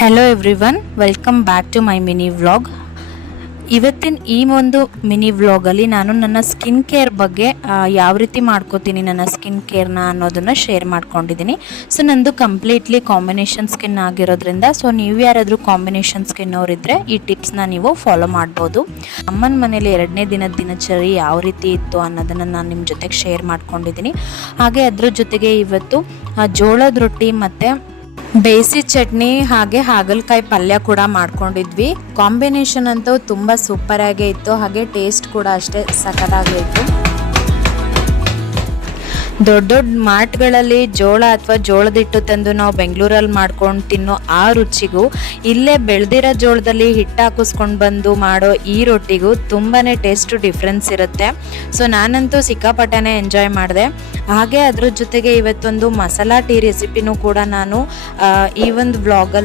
Hello everyone, welcome back to my mini vlog. ಇವತ್ತಿನ ಈ ಒಂದು ಮಿನಿ ವ್ಲಾಗಲ್ಲಿ ನಾನು ನನ್ನ ಸ್ಕಿನ್ ಕೇರ್ ಬಗ್ಗೆ ಯಾವ ರೀತಿ ಮಾಡ್ಕೋತೀನಿ ನನ್ನ ಸ್ಕಿನ್ ಕೇರ್ನ ಅನ್ನೋದನ್ನು ಶೇರ್ ಮಾಡ್ಕೊಂಡಿದ್ದೀನಿ. ಸೊ ನಂದು ಕಂಪ್ಲೀಟ್ಲಿ ಕಾಂಬಿನೇಷನ್ ಸ್ಕಿನ್ ಆಗಿರೋದ್ರಿಂದ ನೀವು ಯಾರಾದರೂ ಕಾಂಬಿನೇಷನ್ ಸ್ಕಿನ್ ಅವರಿದ್ದರೆ ಈ ಟಿಪ್ಸ್ನ ನೀವು ಫಾಲೋ ಮಾಡ್ಬೋದು. ಅಮ್ಮನ ಮನೇಲಿ 2ನೇ ದಿನದ ದಿನಚರಿ ಯಾವ ರೀತಿ ಇತ್ತು ಅನ್ನೋದನ್ನು ನಾನು ನಿಮ್ಮ ಜೊತೆಗೆ ಶೇರ್ ಮಾಡ್ಕೊಂಡಿದ್ದೀನಿ. ಹಾಗೆ ಅದ್ರ ಜೊತೆಗೆ ಇವತ್ತು ಜೋಳದ ರೊಟ್ಟಿ ಮತ್ತು ಬೇಯಿಸಿ ಚಟ್ನಿ ಹಾಗೆ ಹಾಗಲಕಾಯಿ ಪಲ್ಯ ಕೂಡ ಮಾಡ್ಕೊಂಡಿದ್ವಿ. ಕಾಂಬಿನೇಷನ್ ಅಂತೂ ತುಂಬ ಸೂಪರಾಗೇ ಇತ್ತು, ಹಾಗೆ ಟೇಸ್ಟ್ ಕೂಡ ಅಷ್ಟೇ ಸಖತ್ತಾಗೇ ಇತ್ತು. ದೊಡ್ಡ ದೊಡ್ಡ ಮಾರ್ಟ್ಗಳಲ್ಲಿ ಜೋಳ ಅಥವಾ ಜೋಳದ ಹಿಟ್ಟು ತಂದು ನಾವು ಬೆಂಗಳೂರಲ್ಲಿ ಮಾಡ್ಕೊಂಡು ತಿನ್ನೋ ಆ ರುಚಿಗೂ ಇಲ್ಲೇ ಬೆಳೆದಿರೋ ಜೋಳದಲ್ಲಿ ಹಿಟ್ಟು ಹಾಕಿಸ್ಕೊಂಡು ಬಂದು ಮಾಡೋ ಈ ರೊಟ್ಟಿಗೂ ತುಂಬಾ ಟೇಸ್ಟು ಡಿಫ್ರೆನ್ಸ್ ಇರುತ್ತೆ. ಸೊ ನಾನಂತೂ ಸಿಕ್ಕಾಪಟ್ಟೆನೇ ಎಂಜಾಯ್ ಮಾಡಿದೆ. ಹಾಗೆ ಅದ್ರ ಜೊತೆಗೆ ಇವತ್ತೊಂದು ಮಸಾಲಾ ಟೀ ರೆಸಿಪಿನೂ ಕೂಡ ನಾನು ಈ ಒಂದು ವ್ಲಾಗಲ್ಲಿ